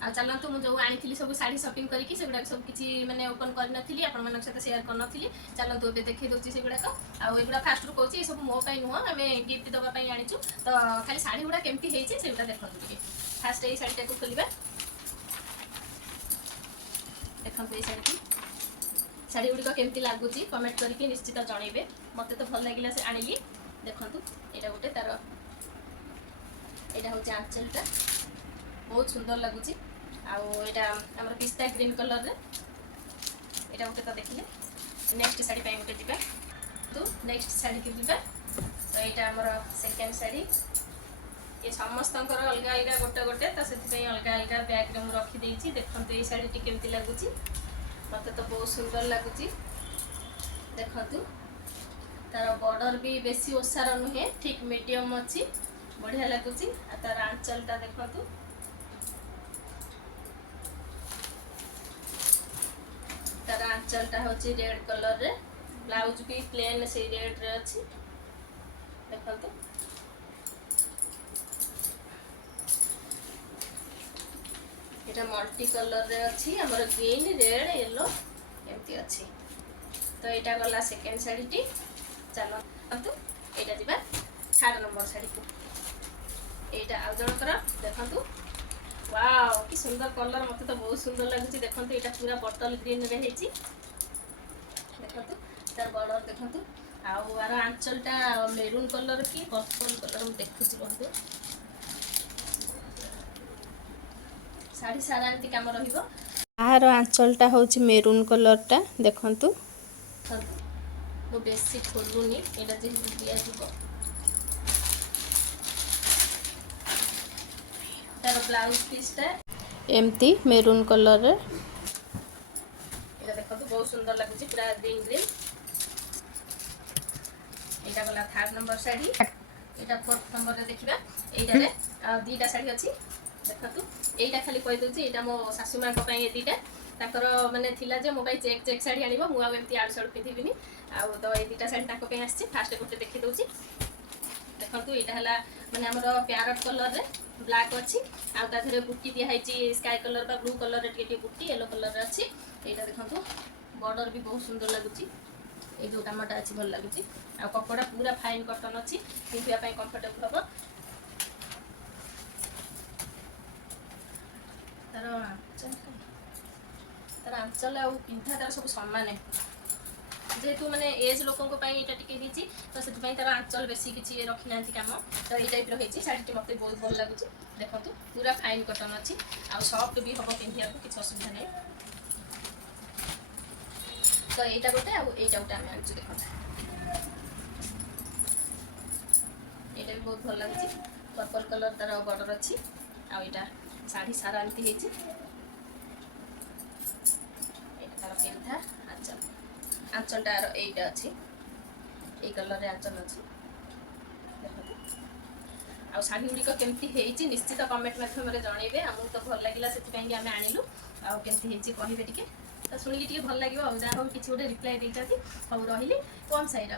आ चलतु मुझे आनी सब शाढ़ी शॉपिंग करके सेगुड़ा सब किसी मैंने ओपन करनी आपण मान सहित सेयार करनी चलतु ए देखी दूसरी से गुड़ाक आगुड़ा फास्ट रू कौन सब मो नुह आम गिफ्ट देवाई आनीचु तो खाली शाढ़ी गुड़ा केमती से देखते टे फास्ट ये शाढ़ी को खोलिबा देखो ये शाढ़ी गुड़िक केमती लगुच कमेंट करके निश्चित जनइबे मत तो भल लगे से आनिली देखु यहाँ गोटे तार यहाँ हूँ आंचलटा बहुत सुंदर लगुच आम पिस्ता ग्रीन कलर रे यहाँ गोटे तो देखिले नेक्स्ट शाढ़ी गोटे जा तो नेक्स्ट शाढ़ी की जा तो यहाँ आमर सेकेंड शाढ़ी ये समस्त अलग अलग गोटे गोटे तो से अलग अलग बैग में रखीदे देखो ये शाढ़ी केमती लगुच मत तो बहुत सुंदर लगुच देखु तार बॉर्डर भी बेसी ओसार नुहे ठीक मीडियम अच्छी बढ़िया लगुच तार आंचलटा देखु तार आंचलटा हूँ रेड कलर रे ब्लाउज भी प्लेन से रेड रे अच्छी देखु ये मल्टी कलर रे अच्छी हमर ग्रीन रेड येलो एमती अच्छी तो यहाँ गला सेकेंड शाढ़ी टी चलतु यहाँ जा थर्ड नंबर शाढ़ी को यहाँ आउ जनकर देखु वाओ कि सुंदर कलर मत तो बहुत सुंदर लगुच देखो यहाँ पूरा बटल ग्रीन रे देखु तार बॉर्डर देखु आर आंचलटा मेरून कलर कि पर्पल कलर मुझे देखुची कहतु शाढ़ी सारा एमती कम रही आंचलटा हूँ मेरून कलरटा देखु मु बेसी खोलुनी यहाँ जेहतु दिज्व तार ब्लाउज पीसटा एमती मेरून कलर रे यहाँ देखो बहुत सुंदर लगुच पूरा ग्रीन ग्रीन यहाँ गला थर्ड नंबर शाढ़ी यहाँ फोर्थ नंबर रे देखा यहाँ दीटा शाढ़ी अच्छी देखु यहीटा खाली कहीदे यहाँ मो शाशु माँ दीटा ताकर माने थिला जे मो चेक चेक शाढ़ी आनिबो मु एमती आड़ साड़ पिंधिबिनी आउ तो ये दीटा शाढ़ी ताको आसी फास्ट गोटे देखी दूची देखु यहाँ है माने हमर प्यारट कलर रे ब्लैक अच्छी आधे बुटी दिखाई स्काई कलर बा ब्लू कलर रे टी बुटी येलो कलर रे अच्छी यहाँ देखु बॉर्डर भी बहुत सुंदर लगुच ये जो कामटा अच्छी भल लगुच आ कपड़ा पूरा फाइन कटन अच्छी पिंधिया कंफर्टेबल हम तार आंचल आ पिंधा तार सब सामान जेहेतु मैंने एज लोकों टी तो से तार आंचल बेसी किसी रखी ना कम तो ये टाइप रही शाढ़ी मत बहुत भल लगुच देखो पूरा फाइन कटन अच्छी आ सफ्ट भी हम पिंधा किसी असुविधा नहीं तो यहाँ गोटे आईटा गोटे आम आनी देखो यहाँ भी बहुत भल लगुच पर्पल कलर तार बॉर्डर अच्छी आईटा शाढ़ी सारा एमती तार पिंधा आंचल आंचलटा यहीटा अच्छी ये कलर आंचल अच्छी देखो आ शाढ़ी गुड़िक केमती निश्चित कमेंट माध्यम जनइबे आमको तो भल लगे से आम आनिलु आमती कहे टे तो शुणी भल लगे जहाँ किसी गोटे रिप्लाई देती हम रही कौन साइड।